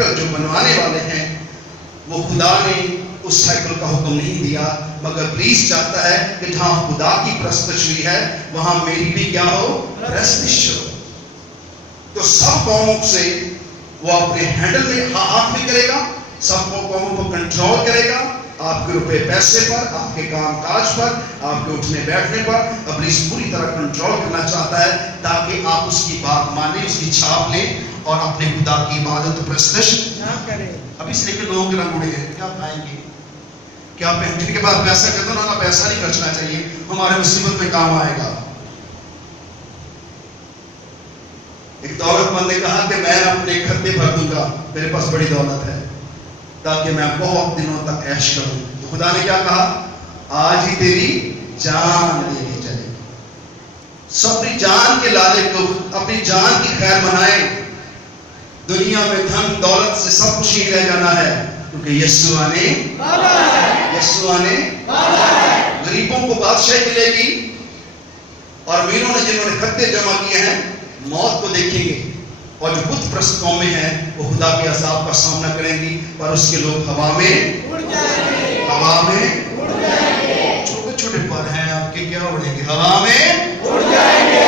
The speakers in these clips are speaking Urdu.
ہیکل جو بنوانے والے ہیں وہ خدا نے اس ہیکل کا حکم نہیں دیا، مگر ابلیس چاہتا ہے کہ جہاں خدا کی پرستش ہوئی ہے وہاں میری بھی کیا ہو؟ پرستش ہو۔ تو سب قوموں سے وہ اپنے ہینڈل میں ہاتھ میں کرے گا، سب قوموں کو کنٹرول کرے گا، آپ کے روپے پیسے پر، آپ کے کام کاج پر، آپ کے اٹھنے بیٹھنے پر ابلیس پوری طرح کنٹرول کرنا چاہتا ہے تاکہ آپ اس کی بات مانیں، اس کی چھاپ لیں اور اپنے خدا کی عبادت پرستش نہ کریں۔ ابھی سے کہ لوگوں کے رنگ اڑے ہیں، کیا کھائیں گے، کیا پہننے کے بعد پیسہ کہتے ہیں نا، پیسہ نہیں خرچنا چاہیے، ہمارے مصیبت میں کام آئے گا۔ ایک دولت مند نے کہا کہ میں اپنے کھتے بھر دوں گا، میرے پاس بڑی دولت ہے، تاکہ میں بہت دنوں تک عیش کروں۔ تو خدا نے کیا کہا؟ آج ہی تیری جان لے کے چلے گی۔ سب اپنی جان کے لالے کو، اپنی جان کی خیر منائیں۔ دنیا میں دھن دولت سے سب کچھ ہی رہ جانا ہے، کیونکہ یسوع نے غریبوں کو بادشاہی ملے گی، اور امیروں نے جنہوں نے خطے جمع کیے ہیں موت کو دیکھیں گے، اور جو بت پرست قومیں ہیں وہ خدا کے عذاب کا سامنا کریں گی، اور اس کے لوگ ہوا میں اڑ جائیں گے۔ چھوٹے چھوٹے پر ہیں آپ کے، کیا اڑیں گے؟ ہوا میں اڑ جائیں گے۔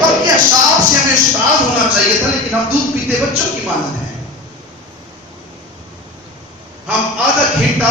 اور یہ حساب سے ہمیں شاد ہونا چاہیے تھا، لیکن ہم دودھ پیتے بچوں کی مانند ہیں۔ ہم آدھا گھنٹہ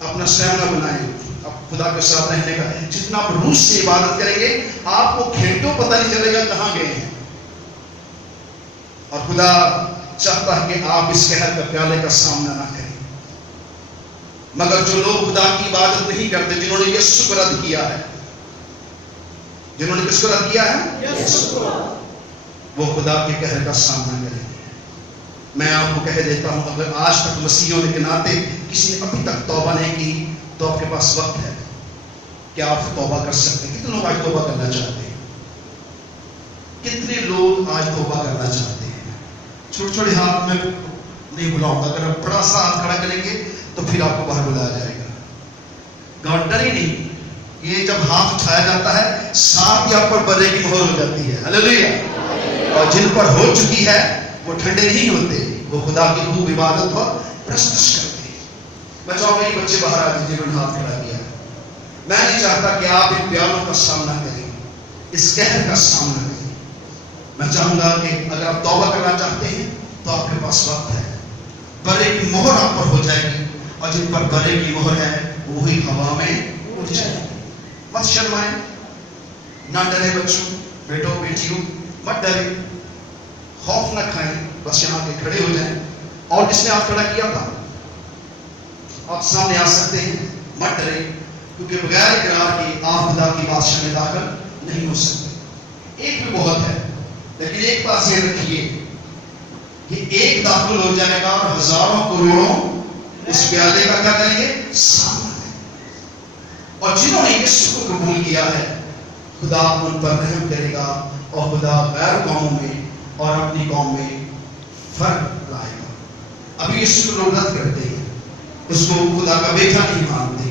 اپنا اسٹیمنا بنائیں، اب خدا کے ساتھ رہنے کا، جتنا آپ روح سے عبادت کریں گے آپ کو گھنٹوں پتہ نہیں چلے گا کہاں گئے ہیں۔ اور خدا چاہتا ہے کہ آپ اس قہر کا پیالے کا سامنا نہ کریں، مگر جو لوگ خدا کی عبادت نہیں کرتے، جنہوں نے یسوع کو رد کیا ہے، جنہوں نے کس کو رد کیا ہے؟ یسوع کو، وہ خدا کے قہر کا سامنا کریں گے۔ میں آپ کو کہہ دیتا ہوں، اگر آج تک مسیح ہونے کے ناطے کسی نے ابھی تک توبہ نہیں کی تو آپ کے پاس وقت ہے کہ آپ توبہ کر سکتے ہیں۔ کتنے لوگ آج توبہ کرنا چاہتے ہیں؟ کتنے لوگ آج توبہ کرنا چاہتے ہیں؟ چھوٹے چھوٹے ہاتھ میں نہیں بلاؤں گا، اگر آپ بڑا سا ہاتھ کھڑا کریں گے تو پھر آپ کو باہر بلایا جائے گا۔ ڈر ہی نہیں، یہ جب ہاتھ اٹھایا جاتا ہے ساتھ ہی آپ پر برے کی مہر ہو جاتی ہے۔ ہلیلویا۔ اور جن پر ہو چکی ہے وہ ٹھنڈے نہیں ہوتے، وہ خدا کی خوب عبادت اور پرستش کرتے ہیں۔ میں چاہوں گا یہ بچے باہر آ جائیں جنہوں نے ہاتھ کھڑا کیا۔ میں نہیں چاہتا کہ آپ ان پیالوں کا سامنا کریں، اس قہر کا سامنا کریں۔ میں چاہوں گا کہ اگر آپ توبہ کرنا چاہتے ہیں تو آپ کے پاس وقت ہے۔ برے کی مہر آپ پر ہو جائے گی، اور جن پر برے کی مہر ہے وہی ہوا میں اڑ جائے گی۔ مت شرمائیں، نہ ڈرے بچوں، بیٹوں بیٹیوں مت ڈرے، خوف نہ کھائیں، بس یہاں کے کھڑے ہو جائیں۔ اور جس نے آپ کھڑا کیا تھا آپ سامنے آ سکتے ہیں، مت ڈرے، کیونکہ بغیر اقرار کے آپ خدا کی بادشاہ میں داخل نہیں ہو سکتے۔ ایک بھی بہت ہے، لیکن ایک بات یہ رکھیے کہ ایک داخل ہو جائے گا اور ہزاروں کروڑوں اس پیالے کا کیا کریں گے؟ سامنا کریں گے۔ اور جنہوں نے یسوع کو قبول کیا ہے خدا ان پر رحم کرے گا، اور خدا غیر قوموں میں اور اپنی قوم میں فرق لائے گا۔ ابھی یسوع کو لوگ رد کرتے ہیں، اس کو خدا کا بیٹا نہیں مانتے،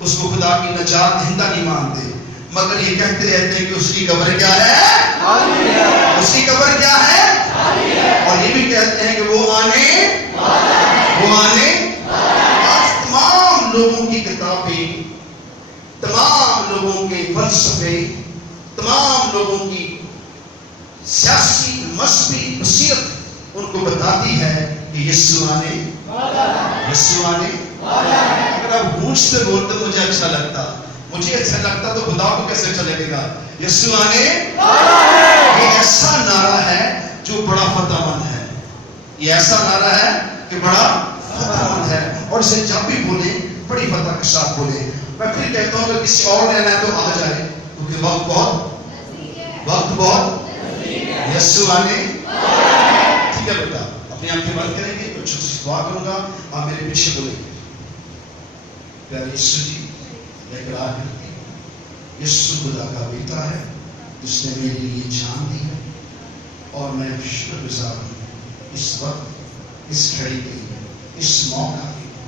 اس کو خدا کی نجات دہندہ نہیں مانتے، مگر یہ کہتے رہتے ہیں کہ اس کی قبر کیا ہے؟ اس کی قبر کیا ہے؟ اور یہ بھی کہتے ہیں کہ وہ آنے آج تمام لوگوں کی کتابیں، تمام لوگوں کے فلسفے، تمام لوگوں کی سیاسی مذہبی بصیرت ان کو بتاتی ہے کہ یسوع آنے۔ اگر آپ گونج سے بولتے مجھے اچھا لگتا تو خدا کو کیسے اچھا لگے گا؟ یسوع آنے یہ ایسا نعرہ ہے جو بڑا فتح مند ہے، یہ ایسا نعرہ ہے کہ بڑا فتح مند ہے، اور اسے جب بھی بولیں بڑی فتح کے ساتھ بولیں۔ میں پھر کہتا ہوں کہ کسی اور لینا ہے تو آ جائے، کیونکہ وقت بہت یسوع آنے۔ ٹھیک ہے بیٹا، اپنی آنکھیں بند کریں گے، کچھ دعا کروں گا، آپ میرے پیچھے بولیں گے۔ پیارے یسوع جی، میں اقرار کرتی ہوں یسوع خدا کا بیٹا ہے جس نے میرے لیے جان دی ہے، اور میں شکر گزار ہوں اس وقت، اس گھڑی کے لیے، اس موقع کے لیے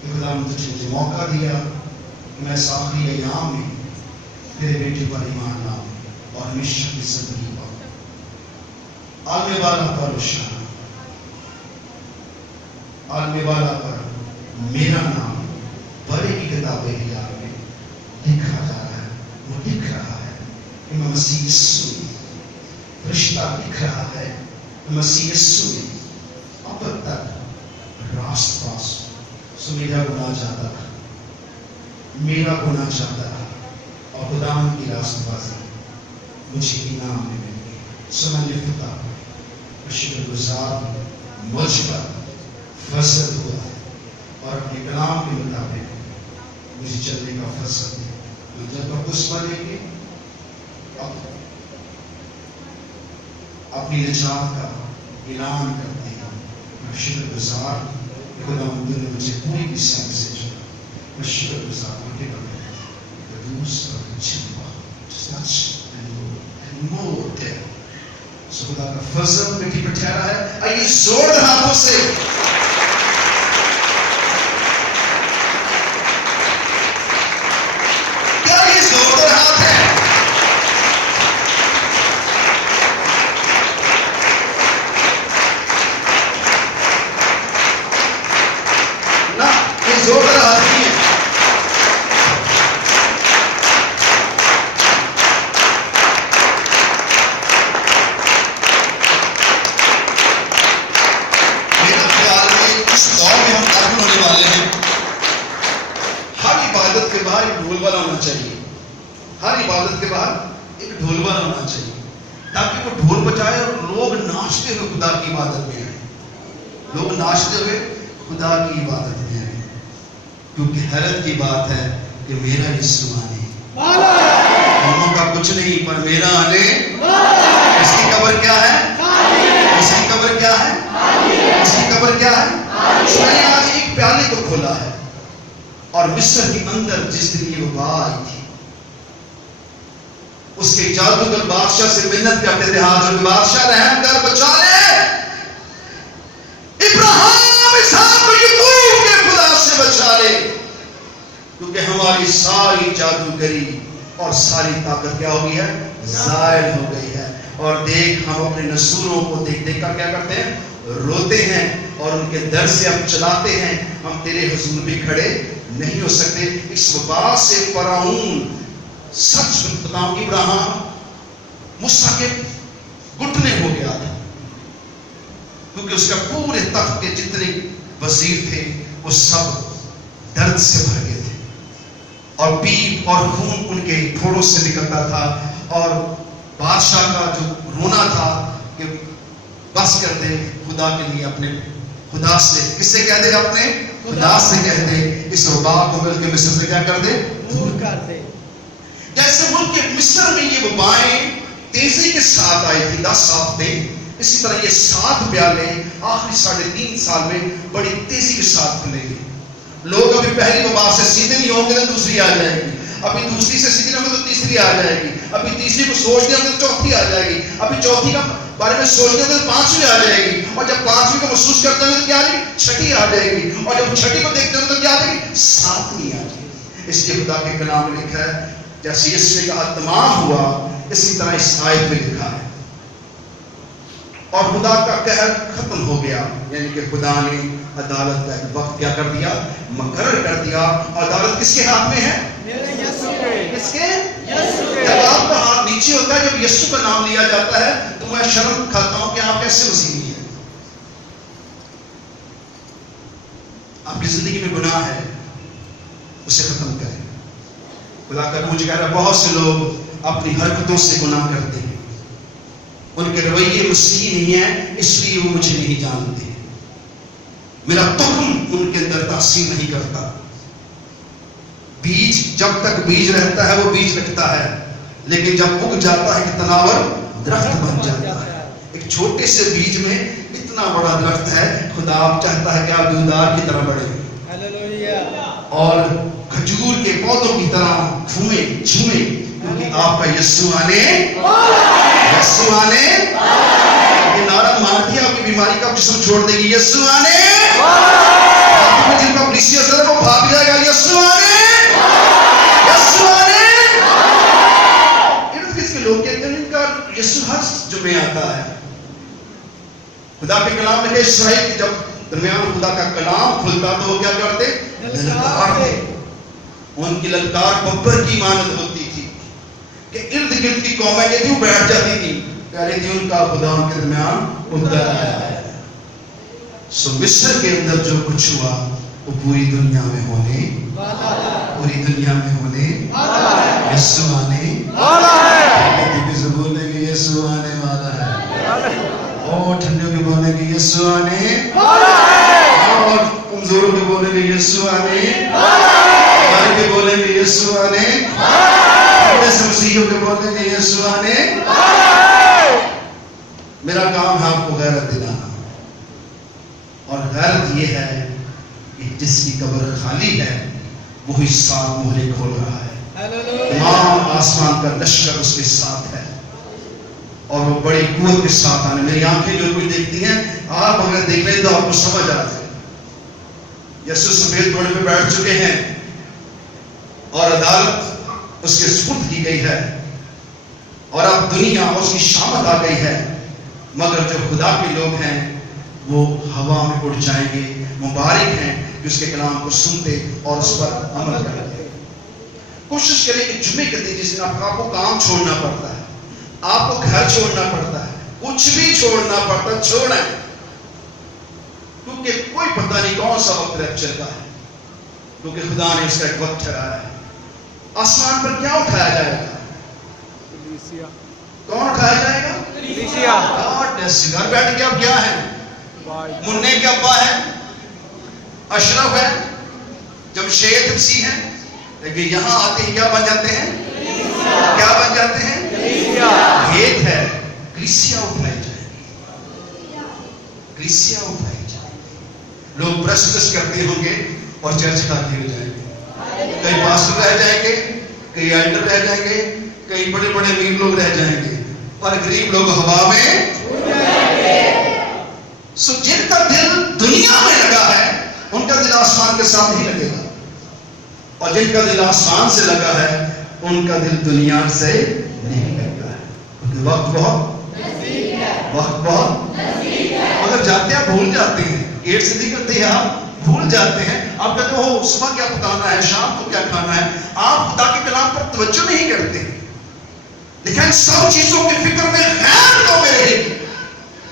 کہ خدا نے مجھے موقع دیا کہ میں اس آخری ایام میں تیرے بیٹے پر ایمان لاؤ اور ہمیشہ کی زندگی پاؤ. عالم والا پر روشن، عالم والا پر میرا نام بڑے کی کتابیں میں لکھا جا رہا ہے. وہ لکھ رہا ہے امام مسیح یسوع، رشتہ لکھ رہا ہے مسیح یسوع. اب تک راست پاس سو میرا گناہ جاتا رہا، میرا گناہ جاتا رہا، اور خدا کی راست بازی مجھے انعام میں مل گئی. سو میں لکھتا شکر گزار مجھ پر فضل ہوا اور اپنے کلام کے مطابق مجھے چلنے کا فضل دیا. جب ہم اس پر لیں گے اپنی نجات کا اعلان کرتے ہیں. میں شکر گزار خدا نے مجھے کوئی بھی سنگ سے چلا. میں شکر گزار ہوں کہ دوسرا خدا کا فضل مٹی پر ٹھہرا ہے. آئیے زور ہاتھوں سے کیونکہ حیرت کی بات ہے کہ میرا یسوع آنے قوموں کا کچھ نہیں پر میرا آنے. اس کی قبر کیا ہے؟ اس کی قبر کیا ہے؟ اس کی قبر کیا ہے؟ اس نے آج ایک پیالے کو کھولا ہے اور مصر کے اندر جس دن یہ وبا آئی تھی اس کے جادوگر بادشاہ سے منت کرتے تھے حاضر بادشاہ رحم کر بچا لے ابراہیم اسحاق اور یعقوب کے خدا سے بچا لے کیونکہ ہماری ساری جادوگری اور ساری طاقت کیا ہو گئی ہے؟ زائل ہو گئی ہے. اور دیکھ ہم اپنے نصوروں کو دیکھ دیکھ کر کیا کرتے ہیں؟ روتے ہیں اور ان کے در سے ہم چلاتے ہیں. ہم تیرے حضور بھی کھڑے نہیں ہو سکتے. اس وبا سے فرعون سچ بتاؤں ابراہیم موسیٰ کے گھٹنے ہو گیا تھا کیونکہ اس کا پورے تخت کے جتنے وزیر تھے وہ سب درد سے بھر گئے تھے اور پیپ اور خون ان کے تھوڑوں سے نکلتا تھا اور بادشاہ کا جو رونا تھا کہ بس کر دے خدا کے لیے اپنے خدا سے کس سے کہہ دے اپنے خدا سے کہہ دے اس وبا کو مل کے مصر سے کیا کر دے دور کر دے. جیسے ملک کے مصر میں یہ وبائیں تیزی کے ساتھ آئی تھی 10 ہفتے اسی طرح یہ 7 پیالے آخری 3.5 سال میں بڑی تیزی کے ساتھ کھلیں گے. لوگ ابھی پہلی وبا سے سیدھے نہیں ہوں گے تو دوسری آ جائے گی. ابھی دوسری سے سیدھے ہوں گے تو تیسری آ جائے گی. ابھی تیسری کو سوچتے ہوں گے تو چوتھی آ جائے گی. ابھی چوتھی کا بارے میں سوچتے ہوں گے تو 5ویں آ جائے گی. اور جب 5ویں کو محسوس کرتے ہوں گے تو کیا آ جائے گی؟ 6ٹھی آ جائے گی. اور جب 6ٹھی کو دیکھتے ہوں گے تو کیا آ جائے گی؟ 7ویں آ جائے گی. اس لیے خدا کے کلام میں لکھا ہے جیسے یسوع کا اتمام ہوا اسی طرح اس آیت میں لکھا ہے اور خدا کا قہر ختم ہو گیا. یعنی کہ خدا نے عدالت کا ایک وقت کیا کر دیا؟ مقرر کر دیا. عدالت کس کے ہاتھ میں ہے؟ کس کے؟ جب آپ کا ہاتھ نیچے ہوتا ہے جب یسوع کا نام لیا جاتا ہے تو میں شرم کھاتا ہوں کہ آپ کیسے مسیحی ہیں. آپ کی زندگی میں گناہ ہے اسے ختم کریں. خدا کا مجھے کہہ رہا ہے بہت سے لوگ اپنی حرکتوں سے گناہ کرتے ہیں. ان کے رویے مسیحی نہیں ہیں اس لیے وہ مجھے نہیں جانتے. میرا تخم ان کے اندر تاثیر نہیں کرتا. بیج جب تک بیج رہتا ہے وہ بیج رکھتا ہے لیکن جب اگ جاتا ہے کہ تناور درخت بن جاتا ہے. ایک چھوٹے سے بیج میں اتنا بڑا درخت ہے. خدا آپ چاہتا ہے کہ آپ دیودار کی طرح بڑھیں اور کھجور کے پودوں کی طرح پھومیں جھومیں کیونکہ آپ کا یسوع آنے یہ نعرہ مارتی ہے آپ کی بیماری کا جسم چھوڑ دے گی. یسوع آنے جن کا پلیسی اثر ہے وہ بھاگ جائے گا. یسوع آنے یسوع ہر جمعے آتا ہے. خدا کے کلام میں اسرائیل کی جب درمیان خدا کا کلام کھلتا تو وہ کیا کرتے؟ للکارتے. ان کی للکار ببر کی مانند ہوتی تھی کہ ارد گرد کی قومیں جو تھی بیٹھ جاتی تھی، کہہ رہی تھی ان کا خدا ان کے درمیان اتر آیا ہے. سو مصر کے اندر جو کچھ ہوا وہ پوری دنیا میں ہونے والا ہے. پوری دنیا میں ہونے والا ہے. یسوع آنے والا ہے. کسی بولنے کی یسوع آنے والا ہے. اور ٹھنڈیوں کے بولنے کی یسوع آنے والا ہے. اور کمزوروں کے بولنے کی یسوع آنے والا ہے. ہمارے کے بولنے کی یسوع آنے والا ہے. ایسے مسیحیوں کے بولنے کی یسوع آنے والا ہے. میرا کام ہے آپ کو غیرت دلانا، اور غیرت یہ ہے کہ جس کی قبر خالی ہے وہی 7 مہریں کھول رہا ہے. تمام آسمان کا لشکر اس کے ساتھ ہے اور وہ بڑی قوت کے ساتھ آنے. میری آنکھیں جو کچھ دیکھتی ہیں آپ اگر دیکھ لیں تو آپ کو سمجھ آ جائے. یسوع سفید گھوڑے پہ بیٹھ چکے ہیں اور عدالت اس کے سپرد کی گئی ہے اور اب دنیا اس کی شامت آ گئی ہے. مگر جو خدا کے لوگ ہیں وہ ہوا میں اڑ جائیں گے. مبارک ہیں جو اس کے کلام کو سنتے اور اس پر عمل کرتے. کوشش کریں کہ جمعے کے دن جس دن آپ کو کام چھوڑنا پڑتا ہے، آپ کو گھر چھوڑنا پڑتا ہے، کچھ بھی چھوڑنا پڑتا ہے، چھوڑیں. کیونکہ کوئی پتہ نہیں کون سا وقت ریپچر کا ہے، کیونکہ خدا نے اس کا ایک وقت ٹھہرایا ہے. آسمان پر کیا اٹھایا جائے گا؟ کون اٹھایا جائے گا؟ گھر بیٹھ کے اب کیا ہے؟ منع کے ابا ہے، اشرف ہے، جمشید مسیح ہے، لیکن یہاں آتے ہی کیا بن جاتے ہیں؟ کیا بن جاتے ہیں؟ بھید ہے. کلیسیا اٹھائی جائے گی. کلیسیا اٹھائی جائے گی. لوگ پرسٹس کرتے ہوں گے اور چرچ کھاتے ہو جائیں گے. کئی پاسٹر رہ جائیں گے، کئی ایلڈر رہ جائیں گے، کئی بڑے بڑے امیر لوگ رہ جائیں گے، پر غریب لوگ ہوا میں اڑ جائیں گے. سو جن کا دل دنیا میں لگا ہے ان کا دل آسمان کے ساتھ ہی لگے گا، اور جن کا دل آسمان سے لگا ہے ان کا دل دنیا سے نہیں لگتا ہے. کیونکہ وقت بہت نزدیک ہے. مگر جاتے آپ بھول جاتے ہیں. 8 صدی کرتے ہیں آپ بھول جاتے ہیں. آپ کہتے ہو صبح کیا پکانا ہے، شام کو کیا کھانا ہے. آپ خدا کے کلام پر توجہ نہیں کرتے. لیکن سب چیزوں کی فکر میں غیر قومیں رہے گی.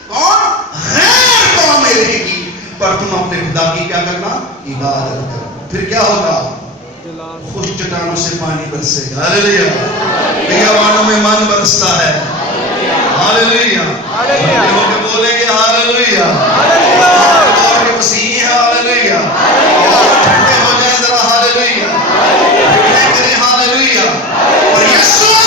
کون؟ غیر قومیں رہے گی. پر تم اپنے خدا کی کیا کرنا؟ عبادت کرنا. پھر کیا ہوگا؟ خوش چٹانوں سے پانی برسے گا. ہاللیلویا. بیابانوں میں من برستا ہے. ہاللیلویا. بولیں گے ہاللیلویا. اور کے مسیح ہیں. ہاللیلویا. ٹھنڈے ہو جائیں ذرا. ہاللیلویا. کریں. ہاللیلویا. اور یسوع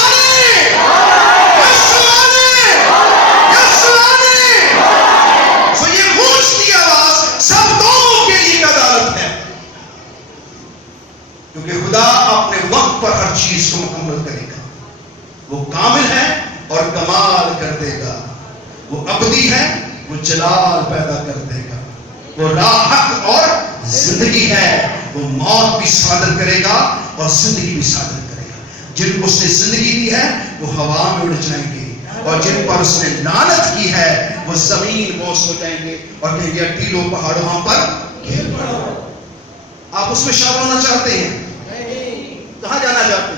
کیونکہ خدا اپنے وقت پر ہر چیز کو مکمل کرے گا. وہ کامل ہے اور کمال کر دے گا. وہ ابدی ہے، وہ جلال پیدا کر دے گا. وہ راہ حق اور زندگی ہے. وہ موت بھی صادر کرے گا اور زندگی بھی صادر کرے گا. جن کو اس نے زندگی دی ہے وہ ہوا میں اڑ جائیں گے، اور جن پر اس نے لعنت کی ہے وہ زمین بوس ہو جائیں گے اور کہیں گے ٹیلوں پہاڑوں ہم پر گر پڑو. آپ اس میں شامل ہونا چاہتے ہیں؟ کہاں جانا چاہتے ہیں؟